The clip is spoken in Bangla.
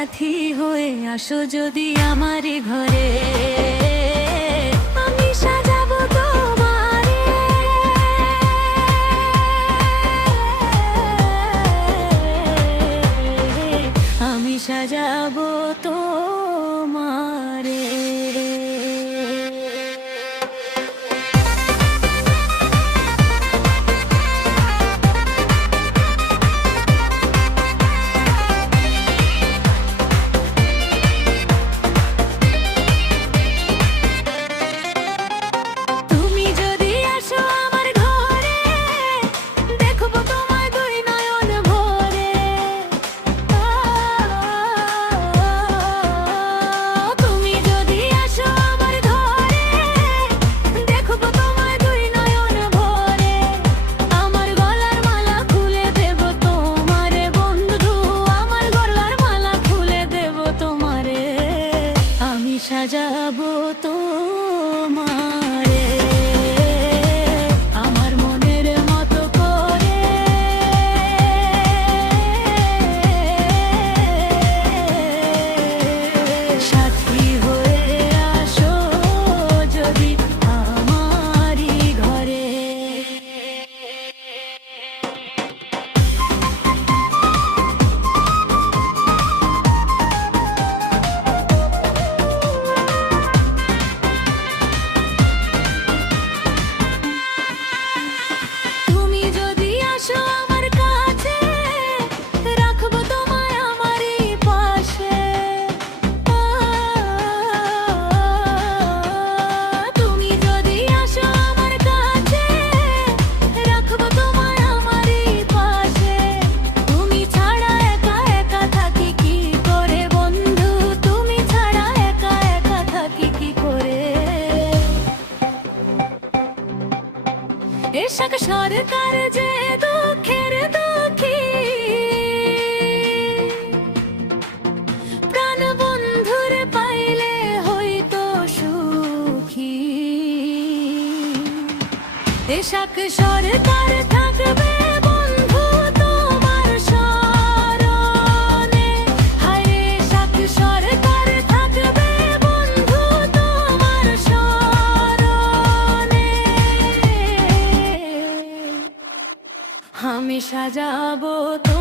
সাথী হয়ে আসো যদি আমার ঘরে, আমি সাজাবো তোমারে। আমি সাজাবো তোমারে। সাজাবো তোমারে আমার মনের মতো করে, সাথী হয়ে আসো যদি আমারই ঘরে। এশাক সরকার যে দুঃখের দুঃখী, প্রাণ বন্ধুর পাইলে হইতো সুখী। এশাক সরকার থাকবে বন্ধু তোমার শরণে, হায় এশাক সরকার থাকবে বন্ধু তোমার শরণে। আমি সাজাবো তো